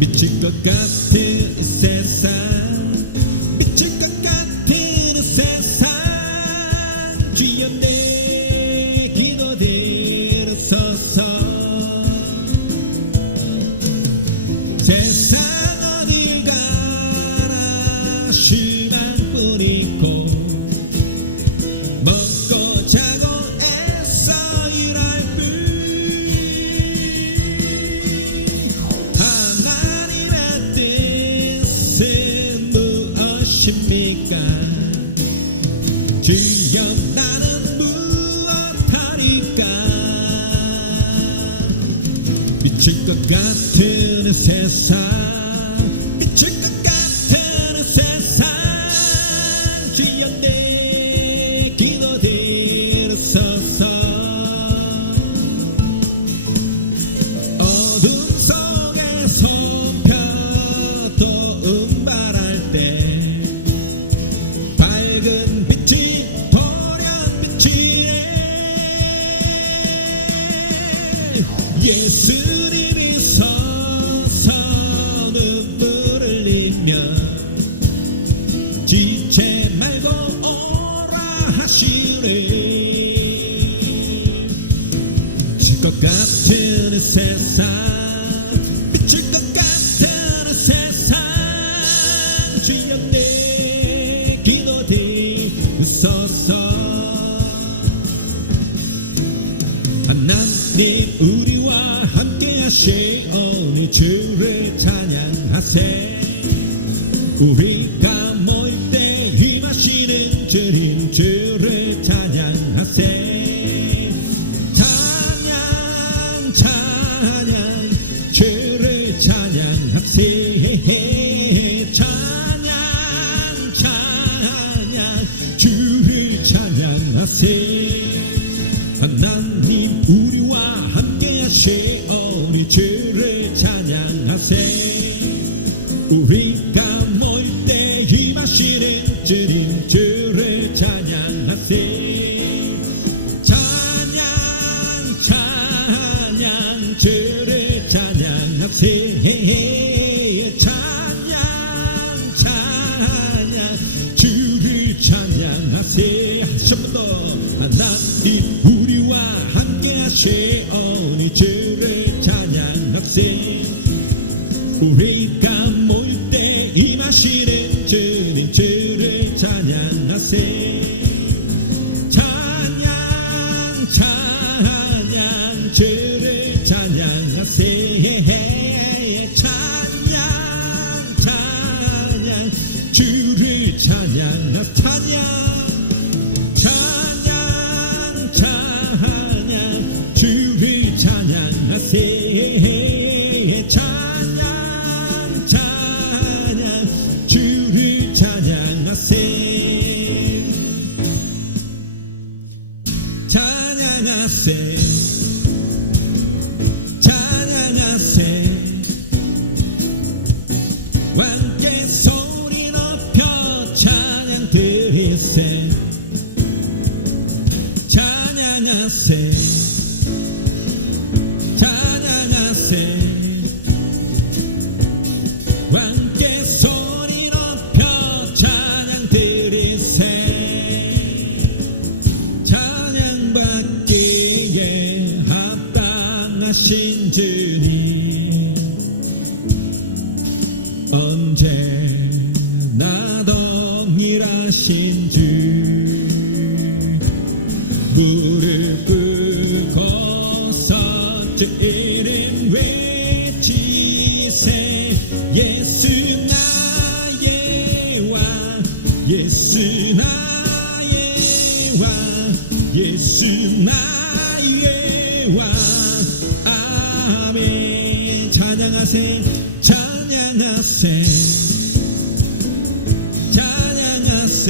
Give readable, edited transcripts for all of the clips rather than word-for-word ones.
미칠 것 같은 세상, 미칠 것 같은 세상, 주여 내 기도 들으소서. 세상 어딜 가나 실망뿐 있고 먹고 자고 애써 일할 뿐. 하나님의 뜻은 무엇입니까? 주여 나는 무엇하리까? 미칠 것 같은 세상, 미칠 것 같은 세상, 주여 내 기도 들으소서. 어둠 속에 손펴도 운반할 때 밝은 빛이 보련 비치네. 예수님이 서서 눈물을 흘리며 지체 말고 오라 하시네. 미칠 것 같은 세상, 미칠 것 같은 세상, 주여 내 기도 들으소서. 하나님 우리와 함께 하시오니 주를 찬양하세. 우리가 모일 때 임하시는 주님 주를 찬양하세. 찬양 찬양 주를 찬양하세. 찬양 찬양 주를 찬양하세. 하나님 우리와 함께 하시오니 주를 찬양하세. 우리가 모일 때 임하시는 주님 주를 찬양하세. 찬양 찬양 주를 찬양하세. 찬양 찬양 주를 찬양하세. 한번 더. 하나님 우리와 함께 하시오니 주를 찬양하세. 우리가 모일 때 임하시는 주님 주를 찬양하세. 찬양 찬양 주를 찬양하세. 찬양 찬양 주를 찬양하세. 찬양 찬양 주를 찬양하세. 찬양 찬양 주를 찬양하세. 찬양하세. 찬양하세. 함께 소리 높여 찬양 드리세. 찬양하세. 찬양하세. 함께 소리 높여 찬양 드리세. 찬양받기에 합당하신 주님, 언제나 동일하신 주, 무릎 꿇고서 주 이름 외치세. 예수 나의 왕, 예수 나의 왕, 예수 나의 왕. 아멘. 찬양하세. 찬양하세. 찬양하세.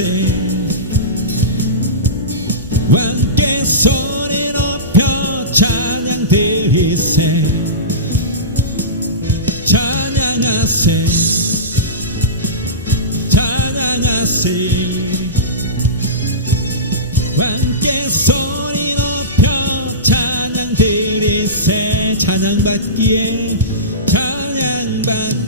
함께 소리 높여 찬양 드리세. 찬양하세. 찬양하세. 함께 소리 높여 찬양 드리세. 찬양받기에 찬양받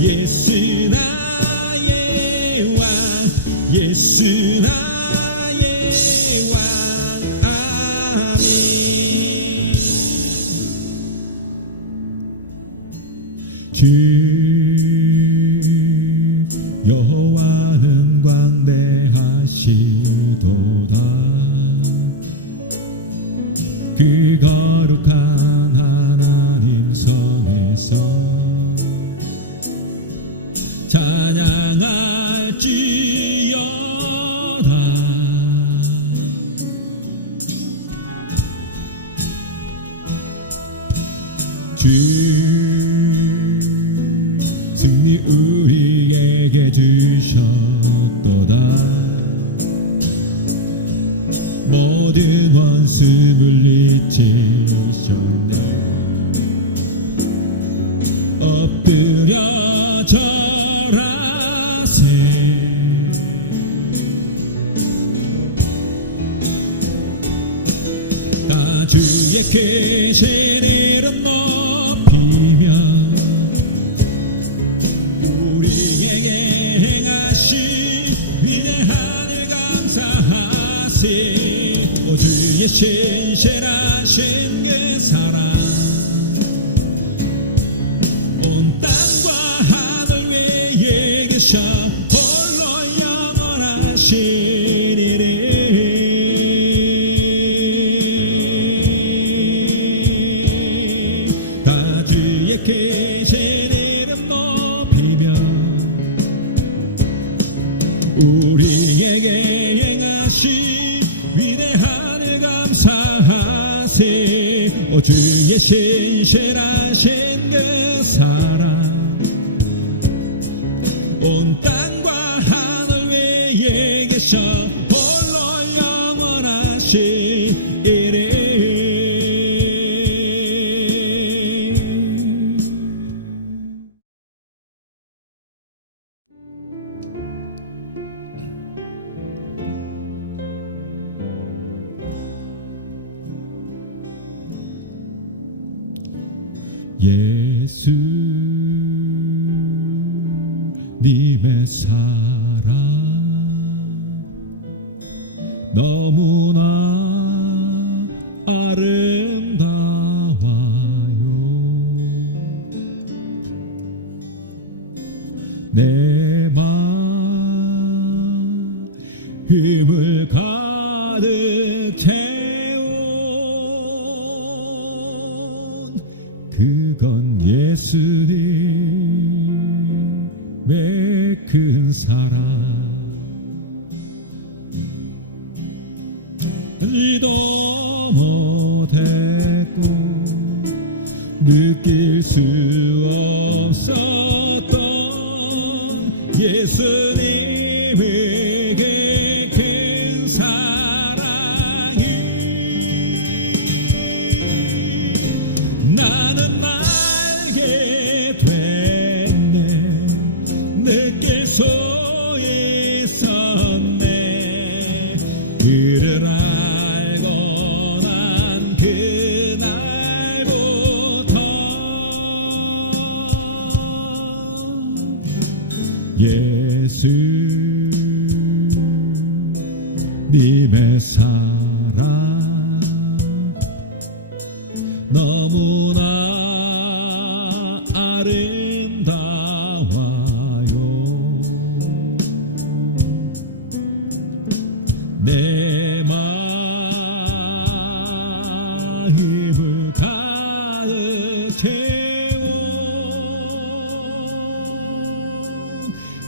예수 나의 왕 예수 나의 왕 아멘 주 여호와는 광대하시도다 그 거룩한 하나님 성에서 찬양할지어다 주 승리 우리에게 주셨도다 모든 원수 물리치셨네 엎드려 절하세 다 주의 크신 이름 높이며 우리에게 행하신 위대한 일 감사하세 오 주의 신실하신 그 사랑 온 땅과 하늘 위에 계셔 홀로 영원하시리니 다 주의 크신 이름 높이며 우리에게 행하신 위대한 일 감사하세 오 주의 신실하신 그 사랑 온 땅과 하늘 위에 계셔 홀로 영원하시리니 예수님의 사랑 너무나 아름다워요 내 마음을 가득 채운 그건 예수님의 큰 사랑 알지도 못했고 느낄 수 없었던 예수님에게 큰 사랑이 나는 알게 됐네 느낄 수 있었네 그를 알고 난 그날부터 예수님의 사랑 너무나 아름다워요 내 마음을 가득 채운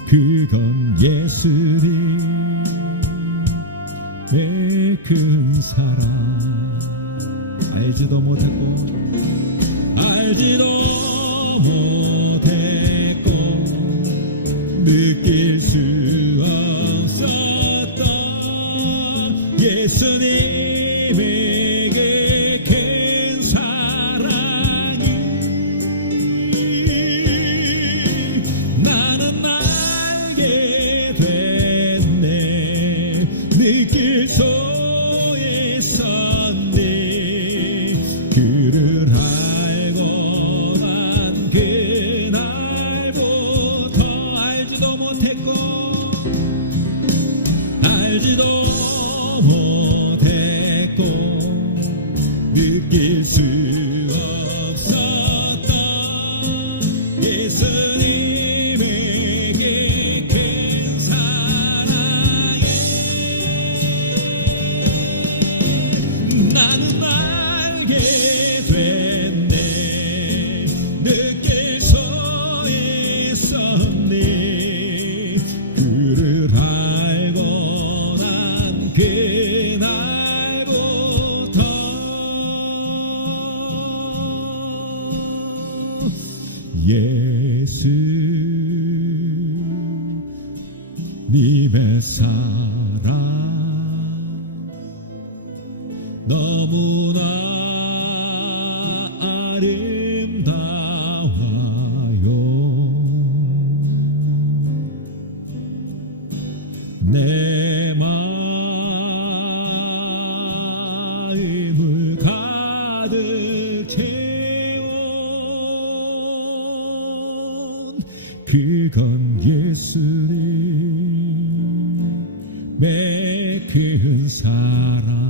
그건 예수님의 큰 사랑 알지도 못했고 느낄 수 없었던 예수님에게 큰 사랑이 나는 알게 됐네 느낄 수 있었네 그를 알고 난 예수님의 사랑 너무나 아름다워요. 내 마음을 가득 채운 그건 예수님의 큰 사랑.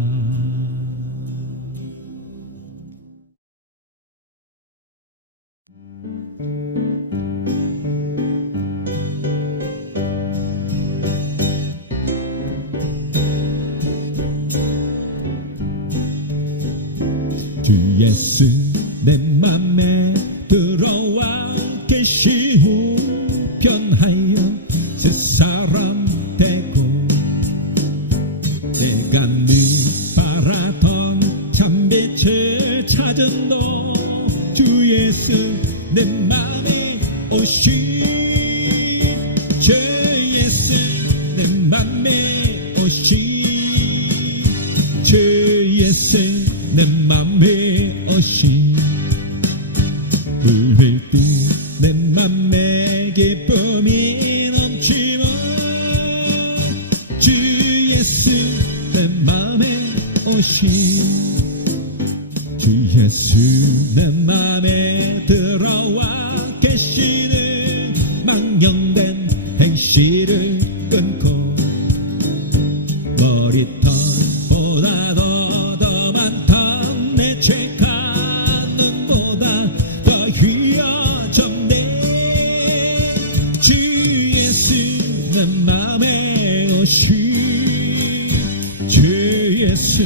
주 예수 내 맘에 들어와 계시고 변하여 새 사람 되고 내가 늘 바라던 참빛을 찾은 너 주 예수 내 맘에 오시 주 예수 내 맘에 오시 주 예수 내 맘에 오시 물을 듯 내 맘에 기쁨이 넘치고 주 예수 내 맘에 오시 주 예수 내 맘에 들어와 계시는 망령된 행실을 끊고 머리털보다 더 많던 내 죄가 눈보다 더 휘어졌네 주 예수 내 맘에 오시 주 예수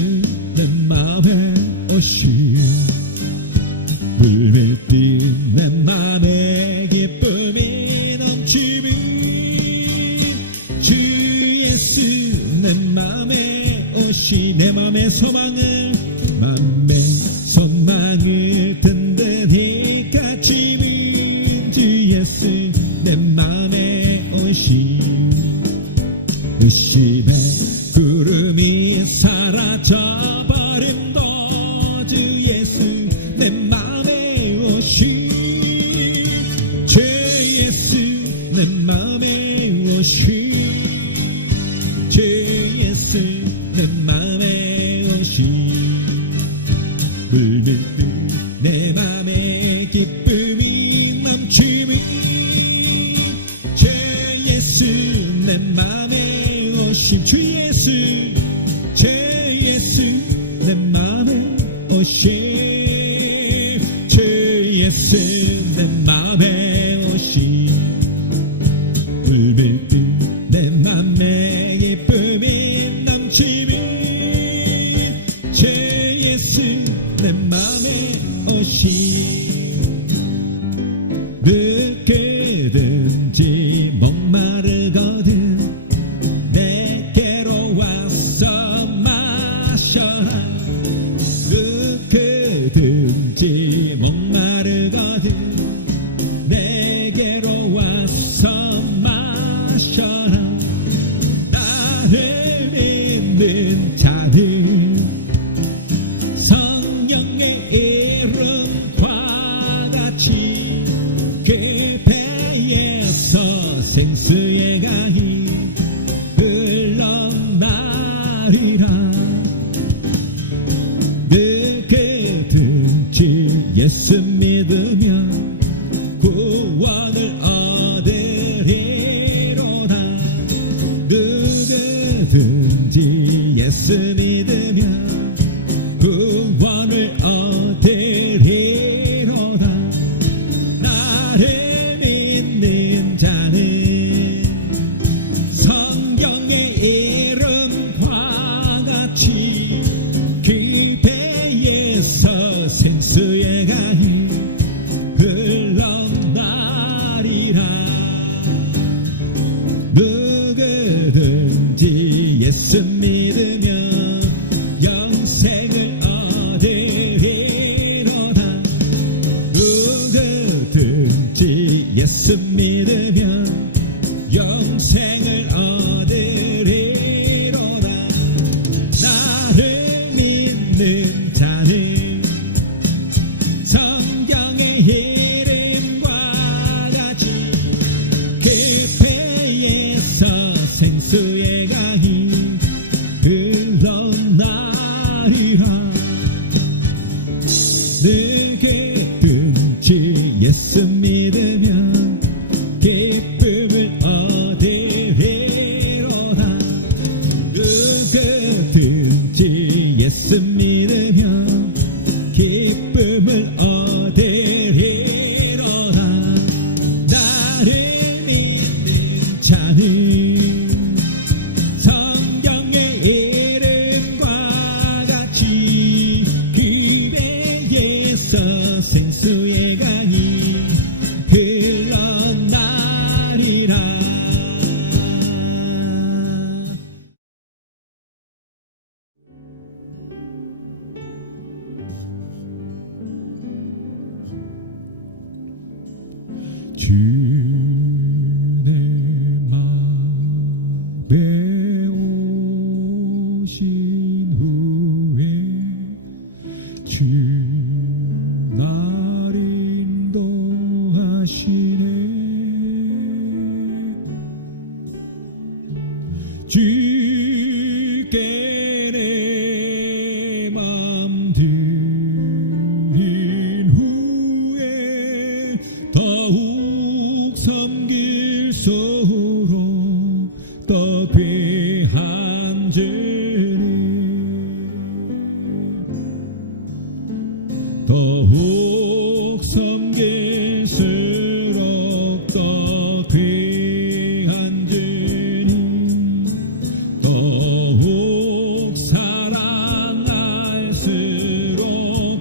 내 맘에 오시 물밀빛 내 맘에 기쁨이 넘치니 주 예수 내 맘에 오시 내 맘의 소망을 든든히 갖추니 주 예수 내 맘에 오시 의심의 구름이 사라져버림도 주 예수 내 맘에 오시 주 예수 내 맘에 오시 주 예수 내 맘에 오시 물밀빛 내 맘에 기쁨이 넘치니 주 예수 내 맘에 오심 주 예수 주 예수 내 맘에 오심 주 예수 내 맘에 오심 물밀빛 내 맘에 기쁨이 넘치니 주 예수 내 맘에 오시 늦게든지 목마르거든 내게로 와서 마셔라 늦게든지 목마르거든 내게로 와서 마셔라 나를 믿는 자들 성령의 이름과 같이 그 배에서 생수의 강이 흘러나리라 누구든지 예수 믿으면 구원을 얻으리로다 누구든지 예수 믿으면 구원을 얻으리로다 나를 믿는 자는 성경의 이름과 같이 그 배에서 생수의 강이 흘러나리라 누구든지 예수 믿으면 영생을 얻으리로다 누구든지 예수 믿으면 영생을 얻으리로다. 나를 믿는 자는 성경의 이름과 같이 그 배에서 생수의 강이 흘러나리라. 누구든지 예수 믿으면 기쁨을 얻으리로다. 누구든지 예수 믿으면 기쁨을 얻으리로다. 나를 믿는 자는 성경의 이름과 같이 그 배에서 생수의 강이 흘러나리라. 주 내 맘에 오신 후에 주 날 인도하시네. 주께 내 맘 드린 후에 더욱 섬길수록 더 귀한 주님, 더욱 섬길수록 더 귀한 주님, 더욱 사랑할수록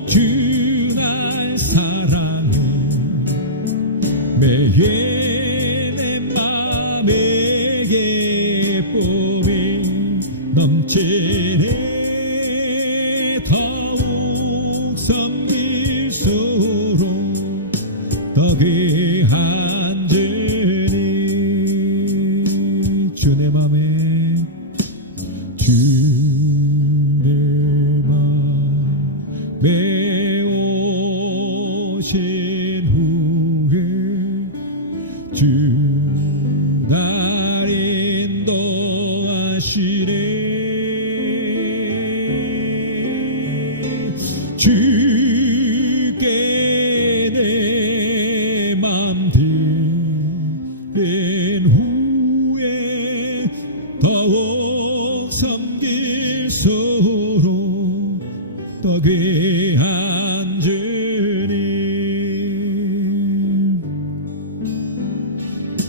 주 날 사랑해. 매일 내 맘에 기쁨이 넘치네. 더욱 섬길수록 더 귀한 주님, 주 내 맘에 주 내 맘에 오신 후에 주 날 인도하시네. 주께 내 맘 드린 후에 더욱 섬길수록 더 귀한 주님,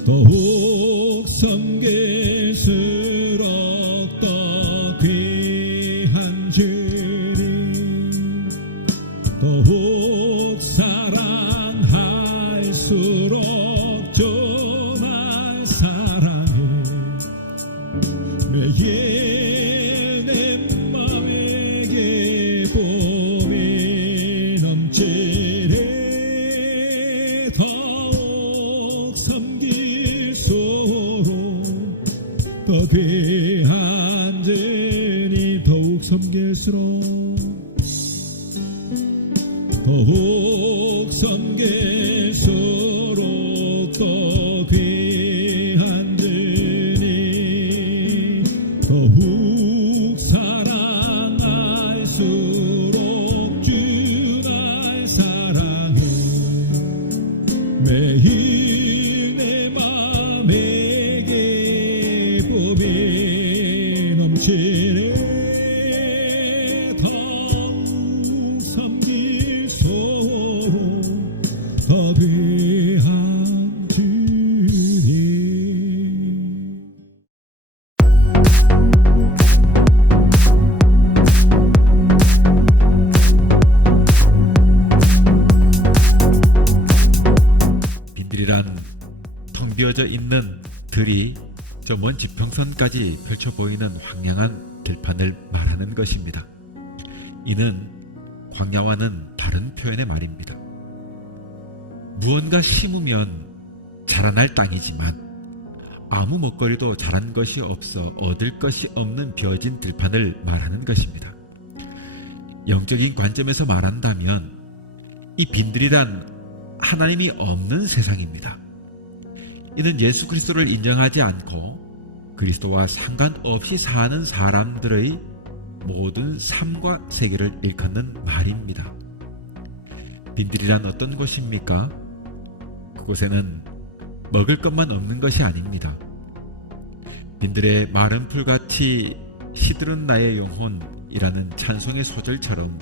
더욱 섬길수록 더 귀한 주님, 더욱 사랑할수록 주 날 사랑해. 매일 내 맘에 기쁨이 넘치네. 더욱 섬길수록 더 귀한 주님, 더욱 섬길수록 더욱 섬길수록 더 귀한 주님, 더욱 사랑할수록 주 날 사랑해. 매일 내 맘에 기쁨이 넘치네. 더욱 섬길수록 더 귀한 주님. 빈들이란 텅 비어져 있는 들이 저 먼 지평선까지 펼쳐 보이는 황량한 들판을 말하는 것입니다. 이는 광야와는 다른 표현의 말입니다. 무언가 심으면 자라날 땅이지만 아무 먹거리도 자란 것이 없어 얻을 것이 없는 비어진 들판을 말하는 것입니다. 영적인 관점에서 말한다면 이 빈들이란 하나님이 없는 세상입니다. 이는 예수 그리스도를 인정하지 않고 그리스도와 상관없이 사는 사람들의 모든 삶과 세계를 일컫는 말입니다. 빈들이란 어떤 곳입니까? 그곳에는 먹을 것만 없는 것이 아닙니다. 빈들의 마른 풀같이 시들은 나의 영혼이라는 찬송의 소절처럼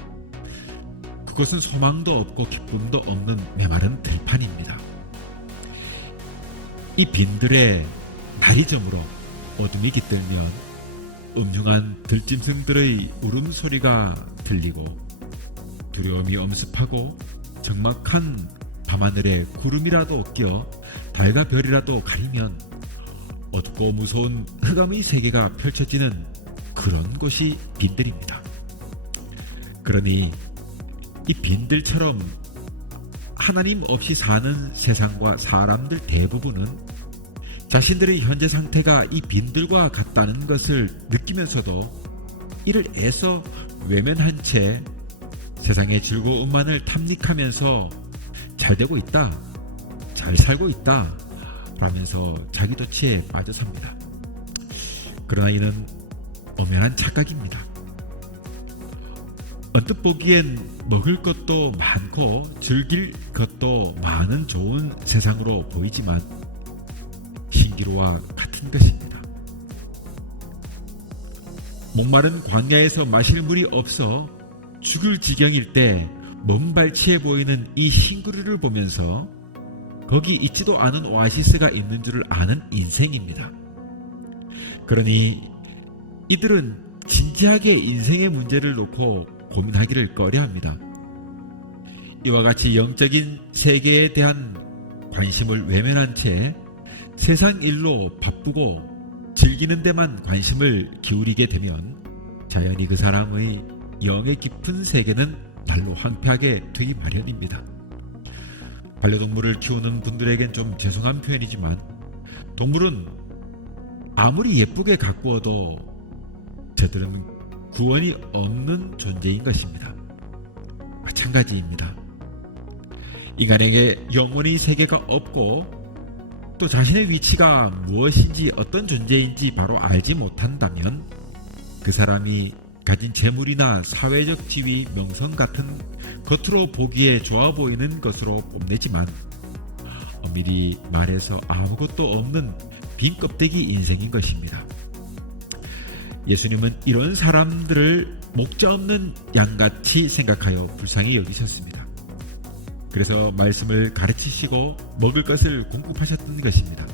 그것은 소망도 없고 기쁨도 없는 메마른 들판입니다. 이 빈들의 날이 저물어 어둠이 깃들면 음흉한 들짐승들의 울음소리가 들리고 두려움이 엄습하고 적막한 밤하늘에 구름이라도 껴 달과 별이라도 가리면 어둡고 무서운 흑암의 세계가 펼쳐지는 그런 곳이 빈들입니다. 그러니 이 빈들처럼 하나님 없이 사는 세상과 사람들 대부분은 자신들의 현재 상태가 이 빈들과 같다는 것을 느끼면서도 이를 애써 외면한 채 세상의 즐거움만을 탐닉하면서 잘 되고 있다, 잘 살고 있다 라면서 자기 도취에 빠져 삽니다. 그러나 이는 엄연한 착각입니다. 언뜻 보기엔 먹을 것도 많고 즐길 것도 많은 좋은 세상으로 보이지만 신기루와 같은 것입니다. 목마른 광야에서 마실 물이 없어 죽을 지경일 때 먼발치에 보이는 이 흰구르를 보면서 거기 있지도 않은 오아시스가 있는 줄을 아는 인생입니다. 그러니 이들은 진지하게 인생의 문제를 놓고 고민하기를 꺼려합니다. 이와 같이 영적인 세계에 대한 관심을 외면한 채 세상 일로 바쁘고 즐기는 데만 관심을 기울이게 되면 자연히 그 사람의 영의 깊은 세계는 날로 황폐하게 되기 마련입니다. 반려동물을 키우는 분들에겐 좀 죄송한 표현이지만 동물은 아무리 예쁘게 가꾸어도 저들은 구원이 없는 존재인 것입니다. 마찬가지입니다. 인간에게 영혼의 세계가 없고 또 자신의 위치가 무엇인지 어떤 존재인지 바로 알지 못한다면 그 사람이 가진 재물이나 사회적 지위, 명성 같은 겉으로 보기에 좋아 보이는 것으로 뽐내지만 엄밀히 말해서 아무것도 없는 빈 껍데기 인생인 것입니다. 예수님은 이런 사람들을 목자 없는 양같이 생각하여 불쌍히 여기셨습니다. 그래서 말씀을 가르치시고 먹을 것을 공급하셨던 것입니다.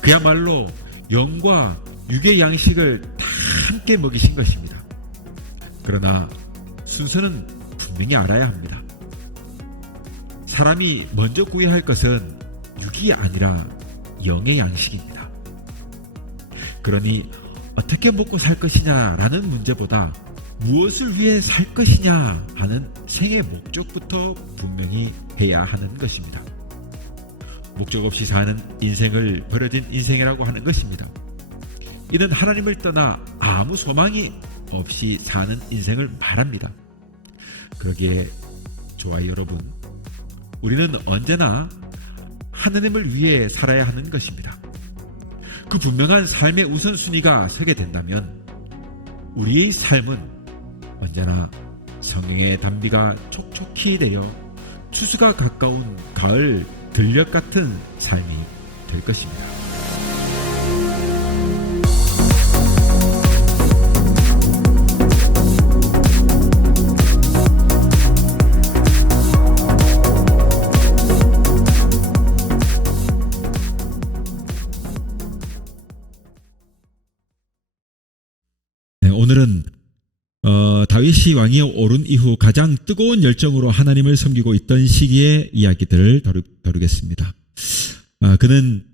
그야말로 영과 육의 양식을 다 함께 먹이신 것입니다. 그러나 순서는 분명히 알아야 합니다. 사람이 먼저 구해야 할 것은 육이 아니라 영의 양식입니다. 그러니 어떻게 먹고 살 것이냐라는 문제보다 무엇을 위해 살 것이냐 하는 생의 목적부터 분명히 해야 하는 것입니다. 목적 없이 사는 인생을 버려진 인생이라고 하는 것입니다. 이는 하나님을 떠나 아무 소망이 없이 사는 인생을 말합니다. 그러기에 좋아요 여러분, 우리는 언제나 하나님을 위해 살아야 하는 것입니다. 그 분명한 삶의 우선순위가 서게 된다면 우리의 삶은 언제나 성령의 단비가 촉촉히 내려 추수가 가까운 가을 들녘 같은 삶이 될 것입니다. 오늘은 다윗이 왕위에 오른 이후 가장 뜨거운 열정으로 하나님을 섬기고 있던 시기의 이야기들을 다루겠습니다. 그는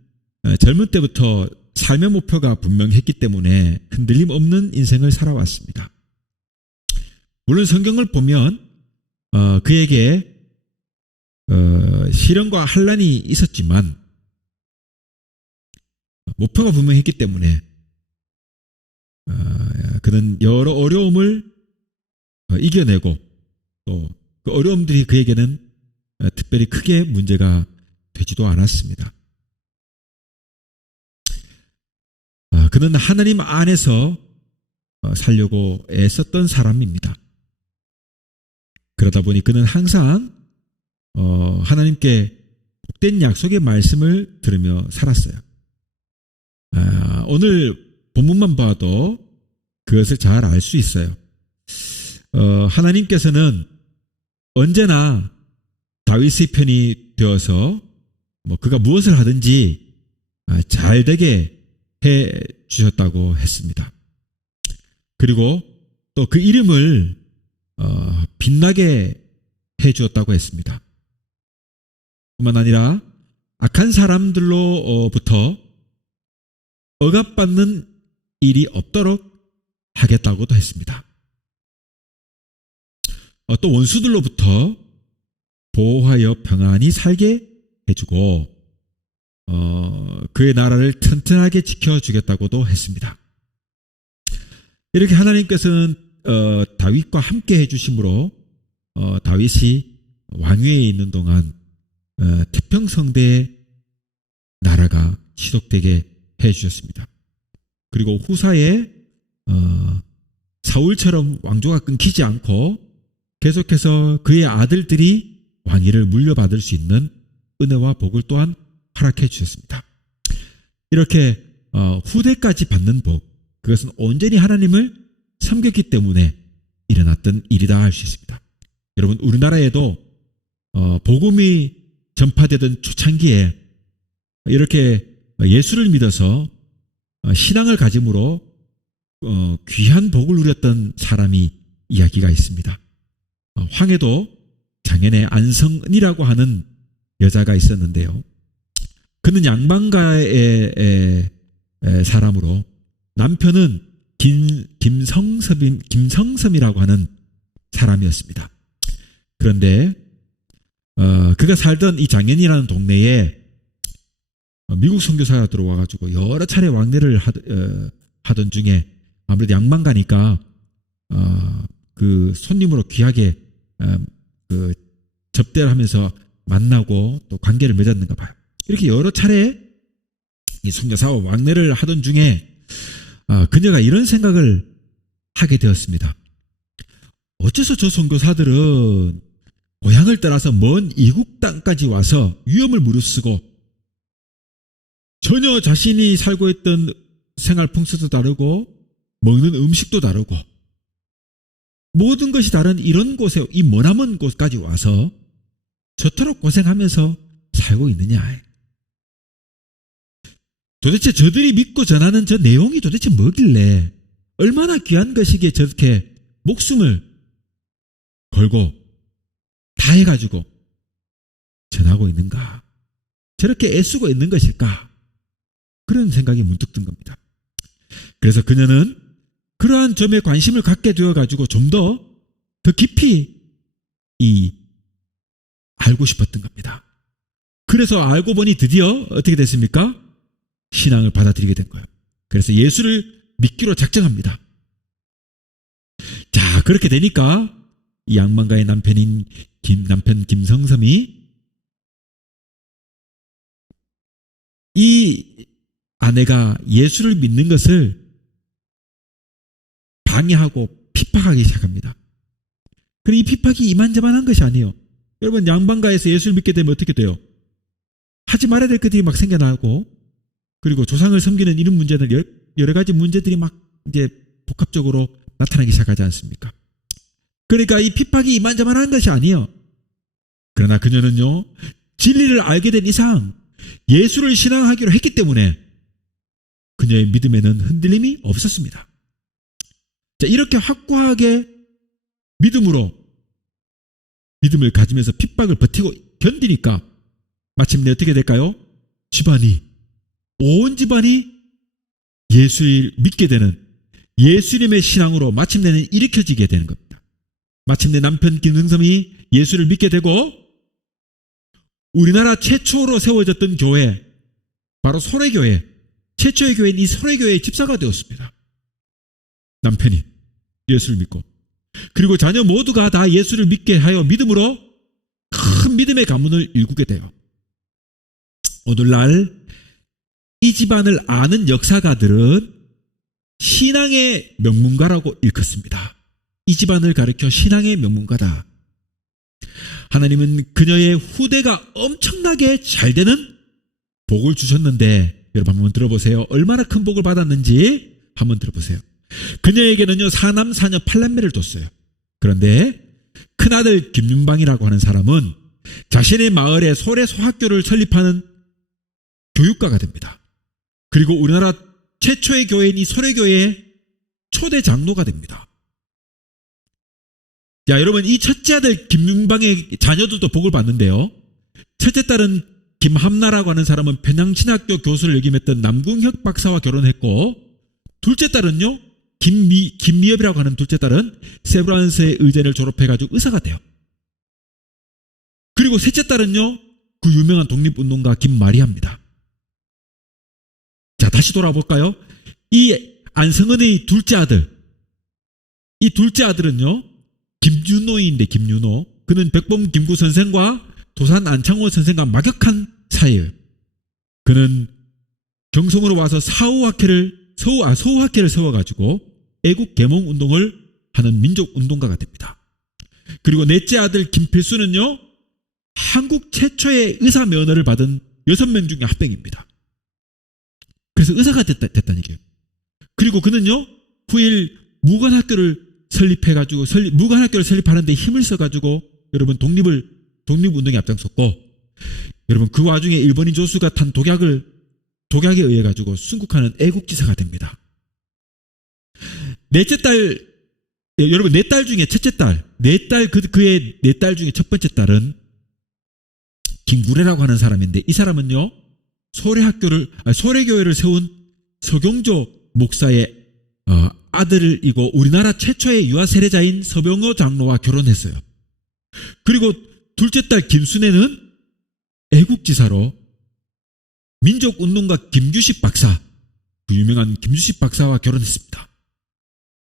젊은 때부터 삶의 목표가 분명했기 때문에 흔들림 없는 인생을 살아왔습니다. 물론 성경을 보면 그에게 시련과 환난이 있었지만 목표가 분명했기 때문에 그는 여러 어려움을 이겨내고 또 그 어려움들이 그에게는 특별히 크게 문제가 되지도 않았습니다. 그는 하나님 안에서 살려고 애썼던 사람입니다. 그러다 보니 그는 항상 하나님께 복된 약속의 말씀을 들으며 살았어요. 오늘 본문만 봐도 그것을 잘 알 수 있어요. 하나님께서는 언제나 다윗의 편이 되어서 그가 무엇을 하든지 잘 되게 해 주셨다고 했습니다. 그리고 또 그 이름을 빛나게 해 주었다고 했습니다. 뿐만 아니라 악한 사람들로부터 억압받는 일이 없도록 하겠다고도 했습니다. 또 원수들로부터 보호하여 평안히 살게 해주고 그의 나라를 튼튼하게 지켜주겠다고도 했습니다. 이렇게 하나님께서는 다윗과 함께 해주심으로 다윗이 왕위에 있는 동안 태평성대의 나라가 지속되게 해주셨습니다. 그리고 후사에 사울처럼 왕조가 끊기지 않고 계속해서 그의 아들들이 왕위를 물려받을 수 있는 은혜와 복을 또한 허락해 주셨습니다. 이렇게 후대까지 받는 복, 그것은 온전히 하나님을 섬겼기 때문에 일어났던 일이다 할 수 있습니다. 여러분, 우리나라에도 복음이 전파되던 초창기에 이렇게 예수를 믿어서 신앙을 가짐으로 귀한 복을 누렸던 사람이 이야기가 있습니다. 황해도 장현의 안성은이라고 하는 여자가 있었는데요. 그는 양반가의 사람으로 남편은 김성섬이라고 하는 사람이었습니다. 그런데 그가 살던 이 장현이라는 동네에 미국 선교사가 들어와가지고 여러 차례 왕래를 하던 중에 아무래도 양반가니까 그 손님으로 귀하게 그 접대를 하면서 만나고 또 관계를 맺었는가 봐요. 이렇게 여러 차례 이 선교사와 왕래를 하던 중에 그녀가 이런 생각을 하게 되었습니다. 어째서 저 선교사들은 고향을 떠나서 먼 이국 땅까지 와서 위험을 무릅쓰고 전혀 자신이 살고 있던 생활 풍습도 다르고 먹는 음식도 다르고 모든 것이 다른 이런 곳에, 이 머나먼 곳까지 와서 저토록 고생하면서 살고 있느냐. 도대체 저들이 믿고 전하는 저 내용이 도대체 뭐길래 얼마나 귀한 것이기에 저렇게 목숨을 걸고 다 해가지고 전하고 있는가? 저렇게 애쓰고 있는 것일까? 그런 생각이 문득 든 겁니다. 그래서 그녀는 그러한 점에 관심을 갖게 되어가지고 좀 더 깊이 알고 싶었던 겁니다. 그래서 알고 보니 드디어 어떻게 됐습니까? 신앙을 받아들이게 된 거예요. 그래서 예수를 믿기로 작정합니다. 자, 그렇게 되니까 이 양반가의 남편 김성섬이 이 아내가 예수를 믿는 것을 방해하고 핍박하기 시작합니다. 그리고 이 핍박이 이만저만한 것이 아니에요. 여러분, 양반가에서 예수를 믿게 되면 어떻게 돼요? 하지 말아야 될 것들이 막 생겨나고, 그리고 조상을 섬기는 이런 문제들, 여러 가지 문제들이 막 이제 복합적으로 나타나기 시작하지 않습니까? 그러니까 이 핍박이 이만저만한 것이 아니에요. 그러나 그녀는요, 진리를 알게 된 이상 예수를 신앙하기로 했기 때문에 그녀의 믿음에는 흔들림이 없었습니다. 자, 이렇게 확고하게 믿음을 가지면서 핍박을 버티고 견디니까 마침내 어떻게 될까요? 온 집안이 예수를 믿게 되는 예수님의 신앙으로 마침내는 일으켜지게 되는 겁니다. 마침내 남편 김성섬이 예수를 믿게 되고 우리나라 최초로 세워졌던 교회, 바로 소래교회, 최초의 교회인 이 소래교회의 집사가 되었습니다. 남편이 예수를 믿고, 그리고 자녀 모두가 다 예수를 믿게 하여 믿음으로 큰 믿음의 가문을 일구게 돼요. 오늘날 이 집안을 아는 역사가들은 신앙의 명문가라고 일컫습니다. 이 집안을 가리켜 신앙의 명문가다. 하나님은 그녀의 후대가 엄청나게 잘 되는 복을 주셨는데, 여러분 한번 들어보세요. 얼마나 큰 복을 받았는지 한번 들어보세요. 그녀에게는요, 4남 4녀 8남매를 뒀어요. 그런데 큰아들 김윤방이라고 하는 사람은 자신의 마을에 소래 소학교를 설립하는 교육가가 됩니다. 그리고 우리나라 최초의 교회인 이 소래교회의 초대 장로가 됩니다. 자, 여러분, 이 첫째 아들 김윤방의 자녀들도 복을 받는데요. 첫째 딸은 김함나라고 하는 사람은 평양신학교 교수를 역임했던 남궁혁 박사와 결혼했고, 둘째 딸은요, 김미엽이라고 하는 둘째 딸은 세브란스의 의대를 졸업해가지고 의사가 돼요. 그리고 셋째 딸은요, 그 유명한 독립운동가 김마리아입니다. 자, 다시 돌아볼까요? 이 안성은의 둘째 아들, 이 둘째 아들은요, 김윤호인데, 김윤호. 그는 백범 김구 선생과 도산 안창호 선생과 막역한 사이예요. 그는 경성으로 와서 서우학회를 세워가지고 애국 계몽 운동을 하는 민족 운동가가 됩니다. 그리고 넷째 아들 김필수는요, 한국 최초의 의사 면허를 받은 6명 중에 한 명입니다. 그래서 의사가 됐다는 얘기예요. 그리고 그는요, 후일 무관학교를 무관학교를 설립하는데 힘을 써가지고, 여러분, 독립운동에 앞장섰고, 여러분, 그 와중에 일본인 조수가 탄 독약에 의해 가지고 순국하는 애국지사가 됩니다. 넷째 딸, 여러분, 네 딸 중에 첫째 딸, 그의 네 딸 중에 첫 번째 딸은 김구래라고 하는 사람인데, 이 사람은요, 소래교회를 세운 서경조 목사의 아들이고 우리나라 최초의 유아 세례자인 서병호 장로와 결혼했어요. 그리고 둘째 딸 김순애는 애국지사로 민족운동가 김규식 박사, 그 유명한 김규식 박사와 결혼했습니다.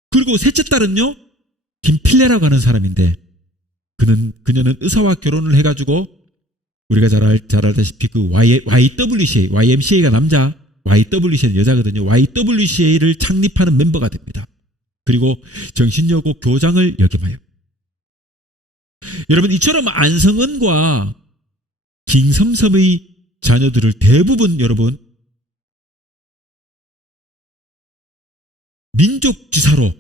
그리고 셋째 딸은요, 김필래라고 하는 사람인데, 그녀는 의사와 결혼을 해가지고 우리가 잘 알다시피 그 YMCA가 남자, YWCA는 여자거든요. YWCA를 창립하는 멤버가 됩니다. 그리고 정신여고 교장을 역임하여. 여러분, 이처럼 안성은과 김섬섬의 자녀들을 대부분, 여러분, 민족지사로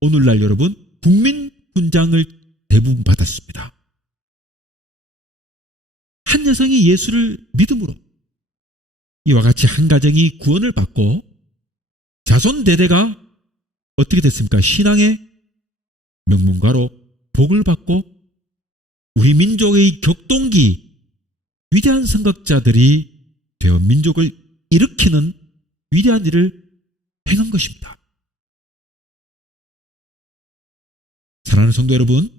오늘날 여러분 국민훈장을 대부분 받았습니다. 한 여성이 예수를 믿음으로 이와 같이 한 가정이 구원을 받고 자손 대대가 어떻게 됐습니까? 신앙의 명문가로 복을 받고 우리 민족의 격동기, 위대한 선각자들이 되어 민족을 일으키는 위대한 일을 행한 것입니다. 사랑하는 성도 여러분,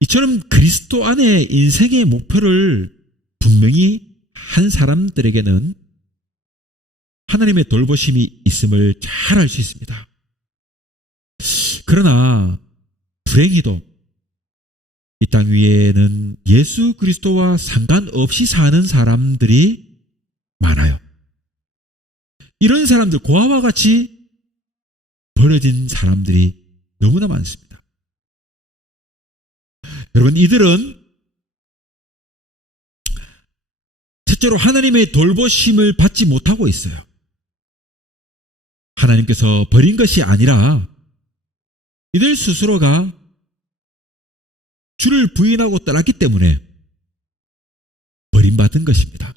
이처럼 그리스도 안에 인생의 목표를 분명히 한 사람들에게는 하나님의 돌보심이 있음을 잘 알 수 있습니다. 그러나 불행히도 이 땅 위에는 예수 그리스도와 상관없이 사는 사람들이 많아요. 이런 사람들, 고아와 같이 버려진 사람들이 너무나 많습니다. 여러분, 이들은 첫째로 하나님의 돌보심을 받지 못하고 있어요. 하나님께서 버린 것이 아니라 이들 스스로가 주를 부인하고 떠났기 때문에 버림받은 것입니다.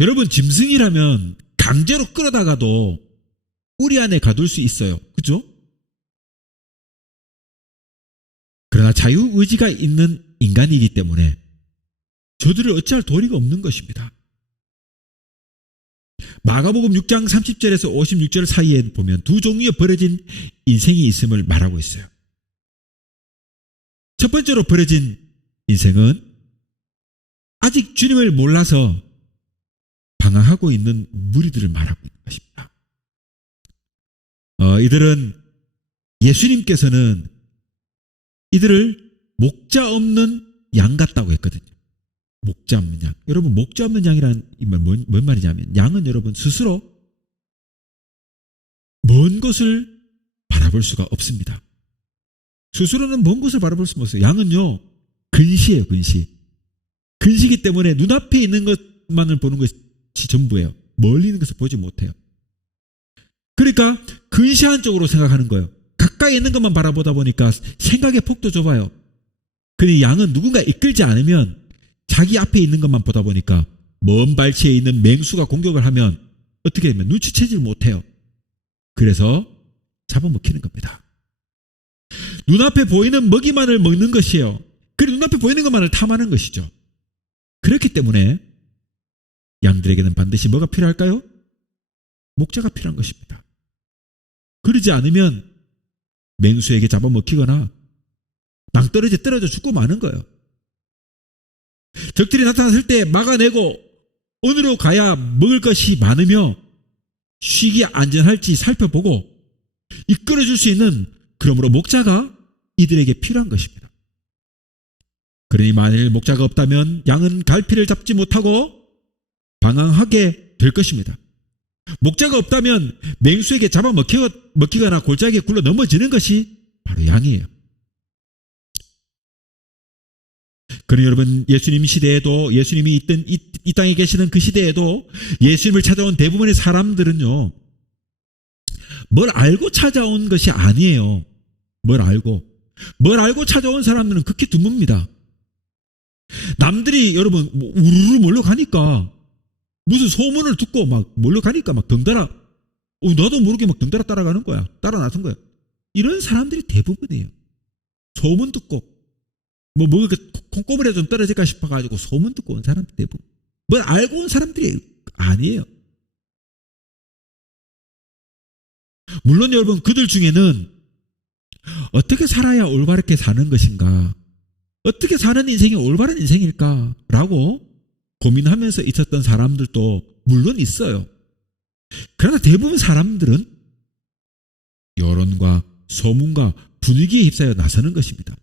여러분, 짐승이라면 강제로 끌어다가도 우리 안에 가둘 수 있어요. 그죠? 그러나 자유의지가 있는 인간이기 때문에 저들을 어찌할 도리가 없는 것입니다. 마가복음 6장 30절에서 56절 사이에 보면 두 종류의 버려진 인생이 있음을 말하고 있어요. 첫 번째로 버려진 인생은 아직 주님을 몰라서 방황하고 있는 무리들을 말하고 있는 것입니다. 이들은 예수님께서는 이들을 목자 없는 양 같다고 했거든요. 목자 없는 양. 여러분, 목자 없는 양이란 뭔 말이냐면, 양은 여러분 스스로 먼 곳을 바라볼 수가 없습니다. 스스로는 먼 곳을 바라볼 수가 없어요. 양은요, 근시예요, 근시. 근시기 때문에 눈앞에 있는 것만을 보는 것이 전부예요. 멀리 있는 것을 보지 못해요. 그러니까 근시한 쪽으로 생각하는 거예요. 가까이 있는 것만 바라보다 보니까 생각의 폭도 좁아요. 근데 양은 누군가 이끌지 않으면 자기 앞에 있는 것만 보다 보니까 먼 발치에 있는 맹수가 공격을 하면 어떻게 되면 눈치채질 못해요. 그래서 잡아먹히는 겁니다. 눈앞에 보이는 먹이만을 먹는 것이에요. 그리고 눈앞에 보이는 것만을 탐하는 것이죠. 그렇기 때문에 양들에게는 반드시 뭐가 필요할까요? 목자가 필요한 것입니다. 그러지 않으면 맹수에게 잡아먹히거나 낭떠러지 떨어져 죽고 마는 거예요. 적들이 나타났을 때 막아내고 어디로 가야 먹을 것이 많으며 쉬기 안전할지 살펴보고 이끌어줄 수 있는, 그러므로 목자가 이들에게 필요한 것입니다. 그러니 만일 목자가 없다면 양은 갈피를 잡지 못하고 방황하게 될 것입니다. 목자가 없다면 맹수에게 잡아먹히거나 골짜기에 굴러 넘어지는 것이 바로 양이에요. 그러니 여러분, 예수님 시대에도, 예수님이 있던 이 땅에 계시는 그 시대에도 예수님을 찾아온 대부분의 사람들은요, 뭘 알고 찾아온 것이 아니에요. 뭘 알고 찾아온 사람들은 극히 드뭅니다. 남들이 여러분 우르르 몰려가니까, 무슨 소문을 듣고 막 몰려가니까 막 덩달아, 나도 모르게 막 덩달아 따라가는 거야. 따라 나선 거야. 이런 사람들이 대부분이에요. 소문 듣고 콩고물에 좀 떨어질까 싶어가지고 소문 듣고 온 사람들 대부분. 뭘 알고 온 사람들이 아니에요. 물론 여러분, 그들 중에는 어떻게 살아야 올바르게 사는 것인가, 어떻게 사는 인생이 올바른 인생일까라고 고민하면서 있었던 사람들도 물론 있어요. 그러나 대부분 사람들은 여론과 소문과 분위기에 휩싸여 나서는 것입니다.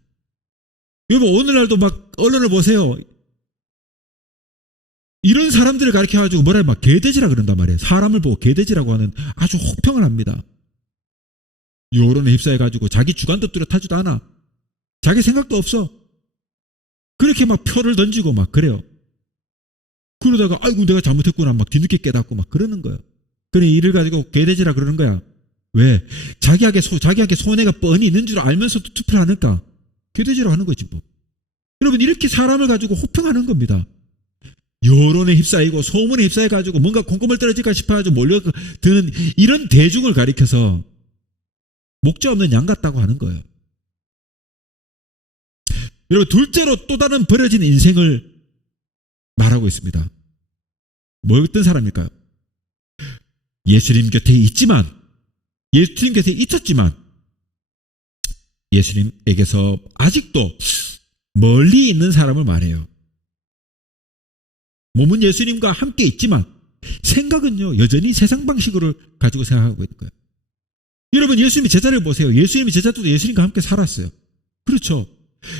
여러분, 오늘날도 막 언론을 보세요. 이런 사람들을 가리켜가지고 막 개돼지라 그런단 말이에요. 사람을 보고 개돼지라고 하는 아주 혹평을 합니다. 여론에 휩싸여가지고 자기 주관도 뚜렷하지도 않아. 자기 생각도 없어. 그렇게 막 표를 던지고 막 그래요. 그러다가 아이고 내가 잘못했구나 막 뒤늦게 깨닫고 막 그러는 거예요. 그래, 이를 가지고 개돼지라 그러는 거야. 왜? 자기에게 손해가 뻔히 있는 줄 알면서도 투표를 하니까 개돼지로 하는 거지 뭐. 여러분, 이렇게 사람을 가지고 호평하는 겁니다. 여론에 휩싸이고 소문에 휩싸여가지고 뭔가 콩고물 떨어질까 싶어가지고 몰려드는 이런 대중을 가리켜서 목자 없는 양 같다고 하는 거예요. 여러분, 둘째로 또 다른 버려진 인생을 말하고 있습니다. 뭐 어떤 사람일까요? 예수님 곁에 있지만, 예수님 곁에 있었지만 예수님에게서 아직도 멀리 있는 사람을 말해요. 몸은 예수님과 함께 있지만 생각은요 여전히 세상 방식으로 가지고 생각하고 있는 거예요. 여러분, 예수님의 제자를 보세요. 예수님의 제자들도 예수님과 함께 살았어요. 그렇죠.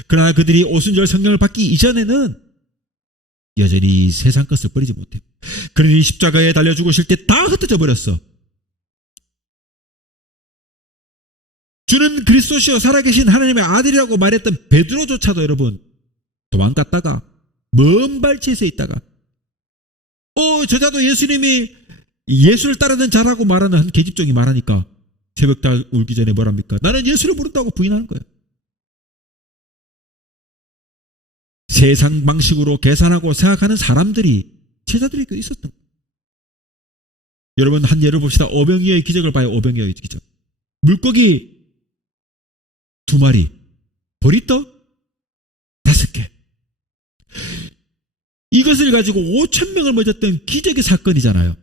그러나 그들이 오순절 성령을 받기 이전에는 여전히 세상 것을 버리지 못해요. 그러니 십자가에 달려 죽으실 때 다 흩어져 버렸어. 주는 그리스도시요 살아계신 하나님의 아들이라고 말했던 베드로조차도 여러분 도망갔다가 먼 발치에서 있다가 저자도 예수님이 예수를 따르는 자라고 말하는 한 계집종이 말하니까 새벽달 울기 전에 뭐랍니까? 나는 예수를 모른다고 부인하는 거예요. 세상 방식으로 계산하고 생각하는 사람들이 제자들에게 있었던 거예요. 여러분, 한 예를 봅시다. 오병이어의 기적을 봐요. 오병이어의 기적. 물고기 2마리, 보리떡 5개. 이것을 가지고 5,000명을 먹였던 기적의 사건이잖아요.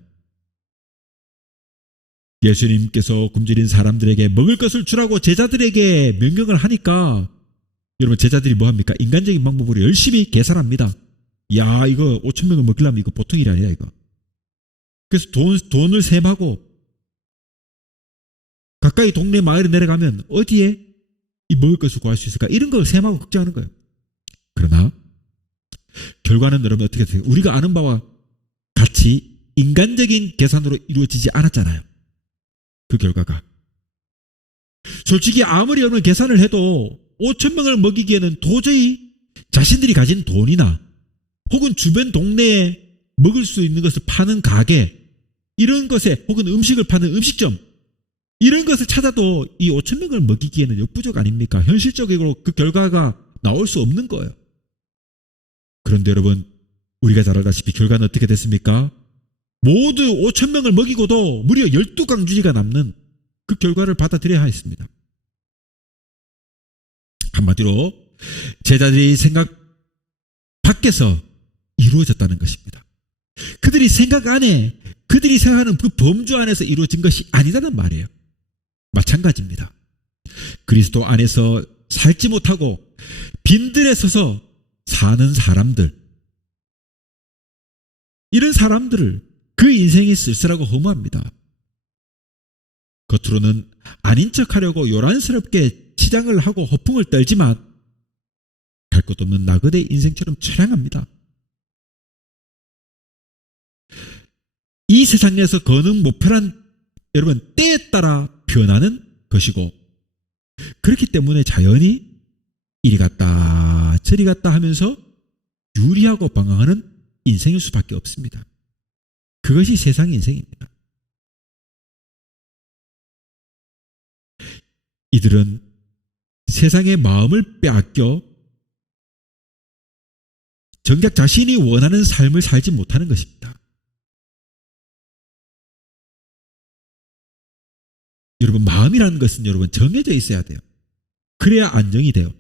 예수님께서 굶주린 사람들에게 먹을 것을 주라고 제자들에게 명령을 하니까 여러분, 제자들이 뭐합니까? 인간적인 방법으로 열심히 계산합니다. 야, 이거 5,000명을 먹이려면 이거 보통 일이 아니야 이거. 그래서 돈을 셈하고 가까이 동네 마을에 내려가면 어디에 이 먹을 것을 구할 수 있을까? 이런 걸 셈하고 걱정하는 거예요. 그러나 결과는 여러분 어떻게 돼요? 우리가 아는 바와 같이 인간적인 계산으로 이루어지지 않았잖아요. 그 결과가. 솔직히 아무리 여러분 계산을 해도 5천 명을 먹이기에는 도저히 자신들이 가진 돈이나 혹은 주변 동네에 먹을 수 있는 것을 파는 가게, 이런 것에 혹은 음식을 파는 음식점, 이런 것을 찾아도 이 5천 명을 먹이기에는 역부족 아닙니까? 현실적으로 그 결과가 나올 수 없는 거예요. 그런데 여러분, 우리가 잘 알다시피 결과는 어떻게 됐습니까? 모두 5천 명을 먹이고도 무려 12강주지가 남는 그 결과를 받아들여야 했습니다. 한마디로 제자들이 생각 밖에서 이루어졌다는 것입니다. 그들이 생각 안에, 그들이 생각하는 그 범주 안에서 이루어진 것이 아니다는 말이에요. 마찬가지입니다. 그리스도 안에서 살지 못하고 빈들에 서서 사는 사람들, 이런 사람들을 그 인생이 쓸쓸하고 허무합니다. 겉으로는 아닌 척하려고 요란스럽게 치장을 하고 허풍을 떨지만 갈 곳 없는 나그네 인생처럼 처량합니다. 이 세상에서 거는 목표란 여러분 때에 따라 변하는 것이고, 그렇기 때문에 자연히 이리 갔다 저리 갔다 하면서 유리하고 방황하는 인생일 수밖에 없습니다. 그것이 세상의 인생입니다. 이들은 세상의 마음을 빼앗겨 정작 자신이 원하는 삶을 살지 못하는 것입니다. 여러분, 마음이라는 것은 여러분 정해져 있어야 돼요. 그래야 안정이 돼요.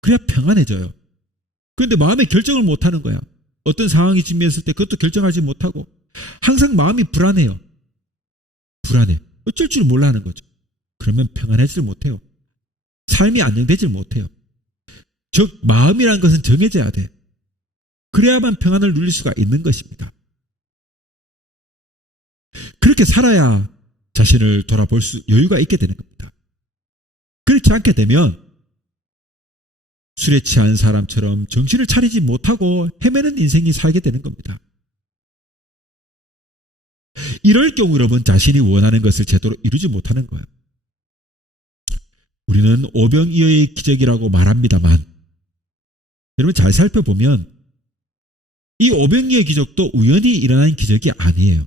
그래야 평안해져요. 그런데 마음의 결정을 못하는 거야. 어떤 상황이 직면했을 때 그것도 결정하지 못하고 항상 마음이 불안해요. 불안해. 어쩔 줄 몰라 하는 거죠. 그러면 평안해지질 못해요. 삶이 안정되질 못해요. 즉 마음이라는 것은 정해져야 돼. 그래야만 평안을 누릴 수가 있는 것입니다. 그렇게 살아야 자신을 돌아볼 수 여유가 있게 되는 겁니다. 그렇지 않게 되면 술에 취한 사람처럼 정신을 차리지 못하고 헤매는 인생이 살게 되는 겁니다. 이럴 경우 여러분 자신이 원하는 것을 제대로 이루지 못하는 거예요. 우리는 오병이어의 기적이라고 말합니다만 여러분 잘 살펴보면 이 오병이어의 기적도 우연히 일어난 기적이 아니에요.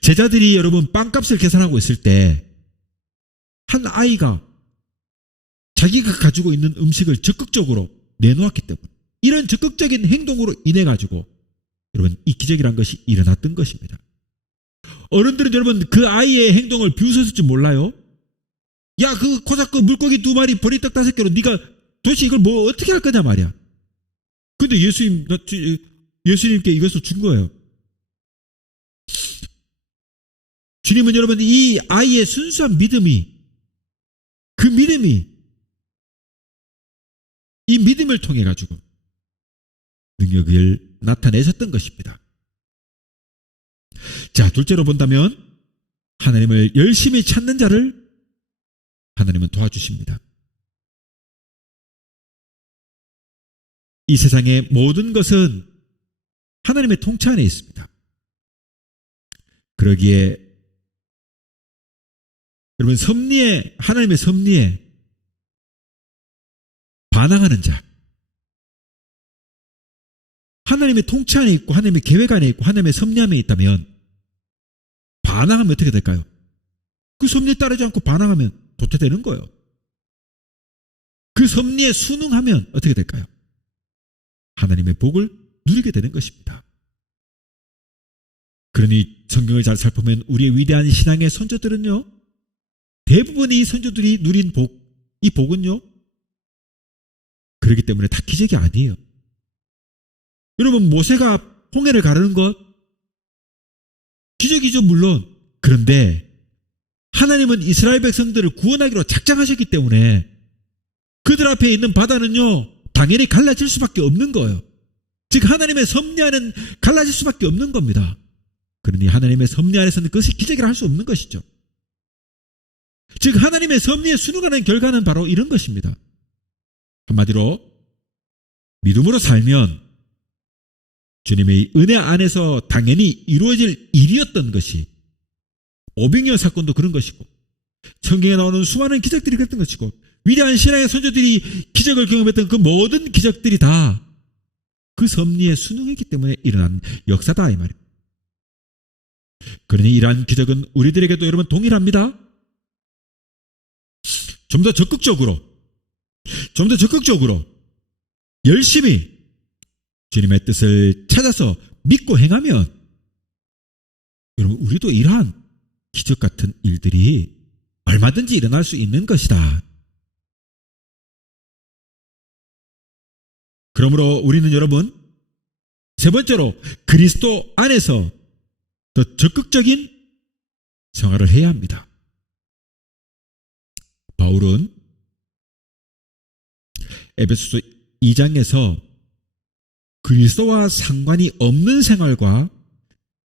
제자들이 여러분 빵값을 계산하고 있을 때 한 아이가 자기가 가지고 있는 음식을 적극적으로 내놓았기 때문에 이런 적극적인 행동으로 인해 가지고 여러분 이 기적이란 것이 일어났던 것입니다. 어른들은 여러분 그 아이의 행동을 비웃었을지 몰라요. 야, 그 고작 그 물고기 2마리 보리떡 5개로 네가 도대체 이걸 뭐 어떻게 할 거냐 말이야. 근데 예수님께 이것을 준 거예요. 주님은 여러분 이 아이의 순수한 믿음이, 그 믿음이 이 믿음을 통해 가지고 능력을 나타내셨던 것입니다. 자, 둘째로 본다면 하나님을 열심히 찾는 자를 하나님은 도와주십니다. 이 세상의 모든 것은 하나님의 통치 안에 있습니다. 그러기에 여러분 섭리에, 하나님의 섭리에 반항하는 자, 하나님의 통치 안에 있고 하나님의 계획 안에 있고 하나님의 섭리 안에 있다면 반항하면 어떻게 될까요? 그 섭리에 따르지 않고 반항하면 도태되는 거예요. 그 섭리에 순응하면 어떻게 될까요? 하나님의 복을 누리게 되는 것입니다. 그러니 성경을 잘 살펴보면 우리의 위대한 신앙의 선조들은요, 대부분의 이 선조들이 누린 복, 이 복은요, 그렇기 때문에 다 기적이 아니에요. 여러분 모세가 홍해를 가르는 것 기적이죠 물론. 그런데 하나님은 이스라엘 백성들을 구원하기로 작정하셨기 때문에 그들 앞에 있는 바다는요 당연히 갈라질 수밖에 없는 거예요. 즉 하나님의 섭리 안은 갈라질 수밖에 없는 겁니다. 그러니 하나님의 섭리 안에서는 그것이 기적이라 할 수 없는 것이죠. 즉 하나님의 섭리에 순응하는 결과는 바로 이런 것입니다. 한마디로 믿음으로 살면 주님의 은혜 안에서 당연히 이루어질 일이었던 것이 오병이어 사건도 그런 것이고 성경에 나오는 수많은 기적들이 그랬던 것이고 위대한 신앙의 선조들이 기적을 경험했던 그 모든 기적들이 다 그 섭리에 순응했기 때문에 일어난 역사다 이 말입니다. 그러니 이러한 기적은 우리들에게도 여러분 동일합니다. 좀 더 적극적으로 열심히 주님의 뜻을 찾아서 믿고 행하면 여러분 우리도 이러한 기적 같은 일들이 얼마든지 일어날 수 있는 것이다. 그러므로 우리는 여러분 세 번째로 그리스도 안에서 더 적극적인 생활을 해야 합니다. 바울은 에베소서 2장에서 그리스도와 상관이 없는 생활과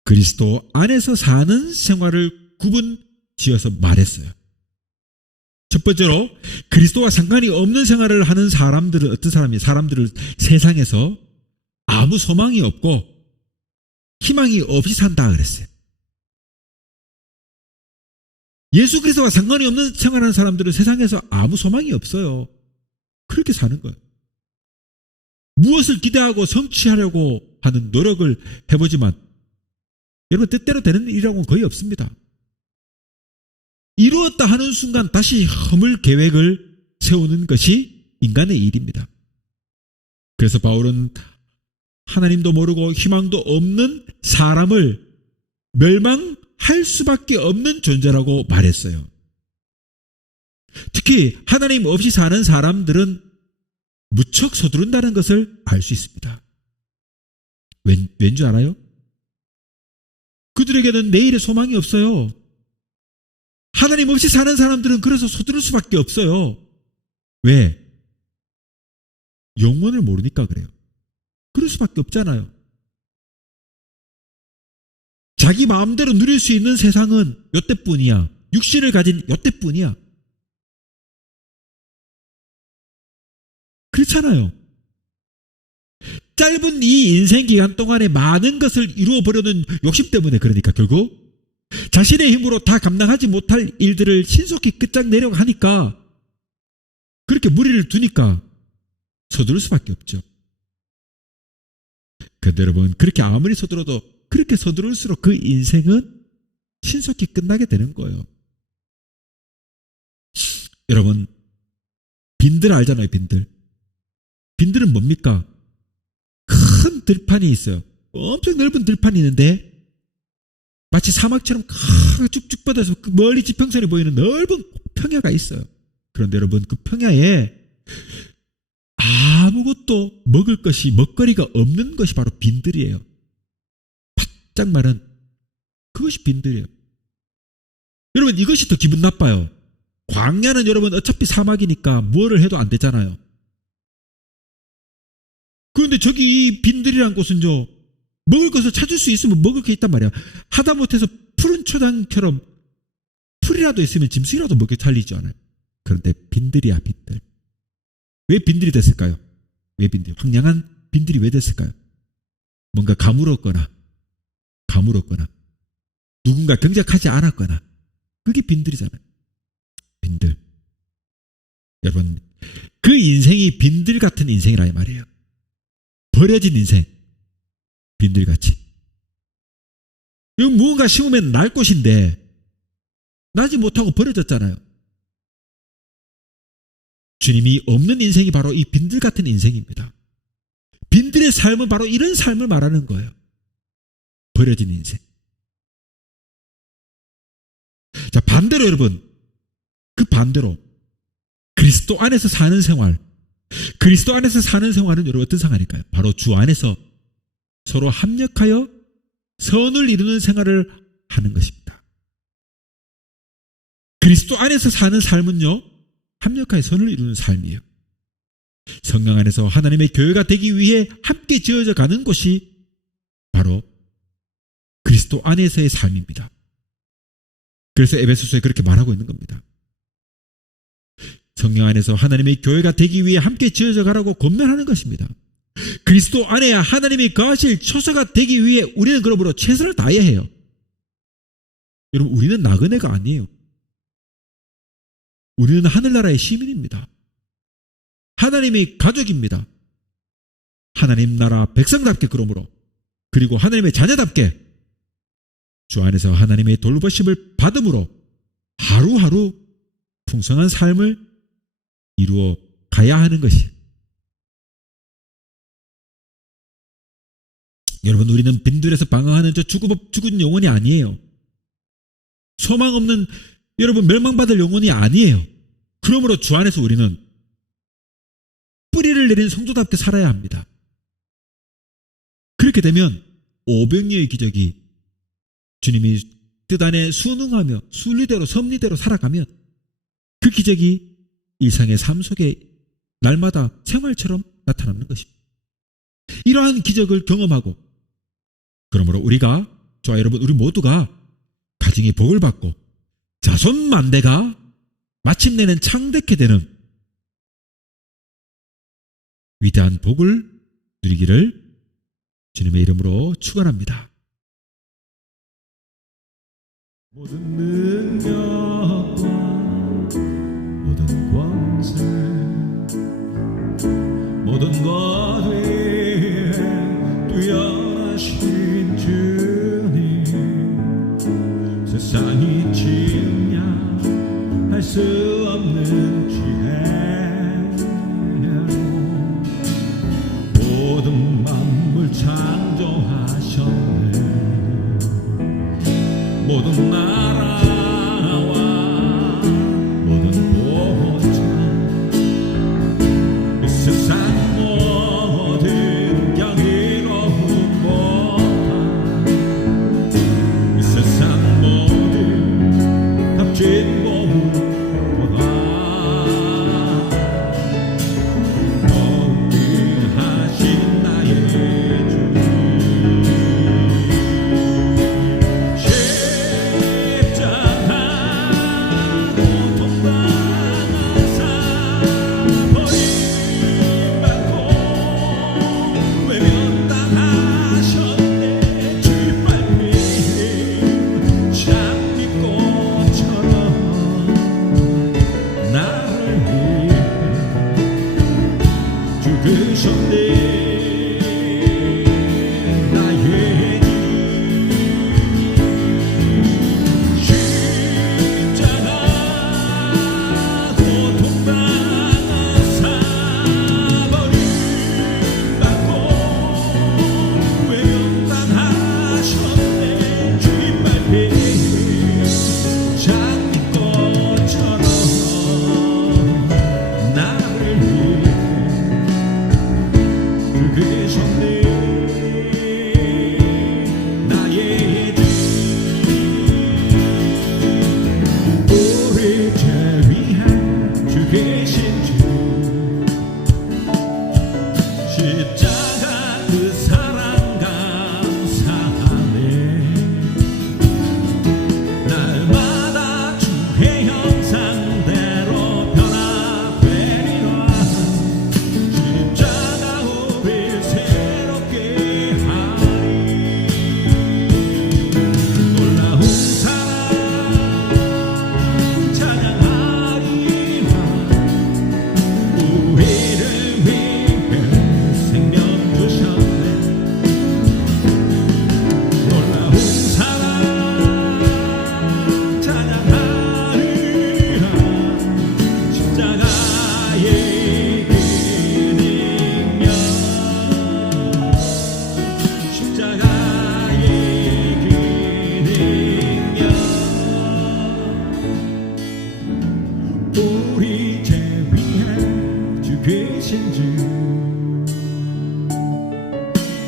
그리스도 안에서 사는 생활을 구분 지어서 말했어요. 첫 번째로 그리스도와 상관이 없는 생활을 하는 사람들은 어떤 사람들을 세상에서 아무 소망이 없고 희망이 없이 산다 그랬어요. 예수 그리스도와 상관이 없는 생활하는 사람들은 세상에서 아무 소망이 없어요. 그렇게 사는 거예요. 무엇을 기대하고 성취하려고 하는 노력을 해보지만 여러분 뜻대로 되는 일이라고는 거의 없습니다. 이루었다 하는 순간 다시 허물 계획을 세우는 것이 인간의 일입니다. 그래서 바울은 하나님도 모르고 희망도 없는 사람을 멸망할 수밖에 없는 존재라고 말했어요. 특히 하나님 없이 사는 사람들은 무척 서두른다는 것을 알 수 있습니다. 왠지 알아요? 그들에게는 내일의 소망이 없어요. 하나님 없이 사는 사람들은 그래서 서두를 수밖에 없어요. 왜? 영원을 모르니까 그래요. 그럴 수밖에 없잖아요. 자기 마음대로 누릴 수 있는 세상은 요때뿐이야. 육신을 가진 요때뿐이야. 그렇잖아요. 짧은 이 인생 기간 동안에 많은 것을 이루어보려는 욕심 때문에 그러니까 결국 자신의 힘으로 다 감당하지 못할 일들을 신속히 끝장내려고 하니까 그렇게 무리를 두니까 서두를 수밖에 없죠. 그런데 여러분 그렇게 아무리 서둘러도 그렇게 서두를수록 그 인생은 신속히 끝나게 되는 거예요. 여러분 빈들 알잖아요. 빈들은 뭡니까? 큰 들판이 있어요. 엄청 넓은 들판이 있는데 마치 사막처럼 쭉쭉 뻗어서 멀리 지평선이 보이는 넓은 평야가 있어요. 그런데 여러분 그 평야에 아무것도 먹을 것이 먹거리가 없는 것이 바로 빈들이에요. 바짝 마른 그것이 빈들이에요. 여러분 이것이 더 기분 나빠요. 광야는 여러분 어차피 사막이니까 뭐를 해도 안 되잖아요. 그런데 저기 이 빈들이란 곳은 먹을 것을 찾을 수 있으면 먹을 게 있단 말이야. 하다못해서 푸른 초장처럼 풀이라도 있으면 짐승이라도 먹여 살리지 않아요. 그런데 빈들이야 빈들. 왜 빈들이 됐을까요? 왜 빈들? 황량한 빈들이 왜 됐을까요? 뭔가 가물었거나 누군가 경작하지 않았거나 그게 빈들이잖아요. 빈들. 여러분 그 인생이 빈들 같은 인생이라 이 말이에요. 버려진 인생. 빈들같이. 이거 무언가 심으면 날 꽃인데 나지 못하고 버려졌잖아요. 주님이 없는 인생이 바로 이 빈들 같은 인생입니다. 빈들의 삶은 바로 이런 삶을 말하는 거예요. 버려진 인생. 자, 반대로 여러분, 그 반대로 그리스도 안에서 사는 생활. 그리스도 안에서 사는 생활은 여러분 어떤 생활일까요? 바로 주 안에서 서로 합력하여 선을 이루는 생활을 하는 것입니다. 그리스도 안에서 사는 삶은요, 합력하여 선을 이루는 삶이에요. 성령 안에서 하나님의 교회가 되기 위해 함께 지어져 가는 곳이 바로 그리스도 안에서의 삶입니다. 그래서 에베소서에 그렇게 말하고 있는 겁니다. 성령 안에서 하나님의 교회가 되기 위해 함께 지어져 가라고 권면하는 것입니다. 그리스도 안에야 하나님이 거하실 처소가 되기 위해 우리는 그러므로 최선을 다해야 해요. 여러분, 우리는 나그네가 아니에요. 우리는 하늘나라의 시민입니다. 하나님의 가족입니다. 하나님 나라 백성답게 그러므로, 그리고 하나님의 자녀답게 주 안에서 하나님의 돌보심을 받음으로 하루하루 풍성한 삶을 이루어 가야 하는 것이, 여러분, 우리는 빈들에서 방황하는 저 죽은 영혼이 아니에요. 소망 없는, 여러분, 멸망받을 영혼이 아니에요. 그러므로 주 안에서 우리는 뿌리를 내린 성도답게 살아야 합니다. 그렇게 되면 오병이어의 기적이, 주님이 뜻 안에 순응하며 순리대로 섭리대로 살아가면 그 기적이 일상의 삶 속에 날마다 생활처럼 나타나는 것입니다. 이러한 기적을 경험하고, 그러므로 우리가, 저와 여러분, 우리 모두가 가정의 복을 받고 자손 만대가 마침내는 창대케 되는 위대한 복을 누리기를 주님의 이름으로 축원합니다. 모든 능력과 모든 권세 모든 것에 뛰어나신 주님, 세상이 측량할 수 없는 지혜로 모든 만물 창조하셨네. 모든 나라와 모든 보호자, 이 세상 모든 경이로운 못한, 이 세상 모든 값진 보호보다 높이하신 나의 주님,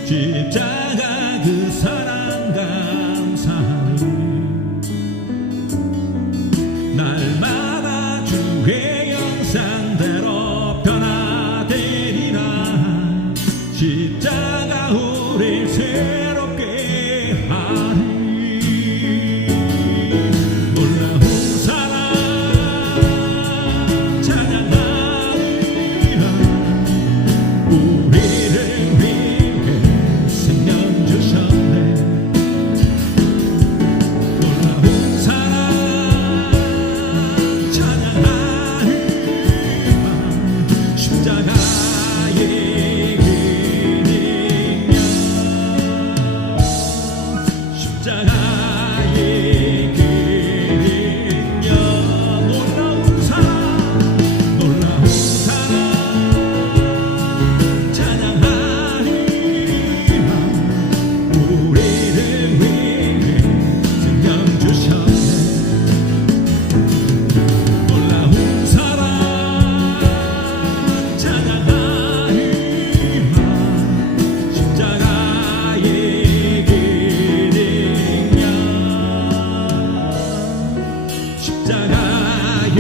십자가 그 사랑 감사히 날마다 주의 형상대로 변화되 우리 새롭게 하리. 놀라운 사랑 찬양하리라. 우리를 위해 생명 주셨네. 놀라운 사랑 찬양하리라. 십자가의 기능력, 십자가의 기능력. 놀라운 사랑 찬양하리라. 우리를 위해 생명 주셨네. 놀라운 사랑 찬양하리라. 십자가의 기능력, 십자가의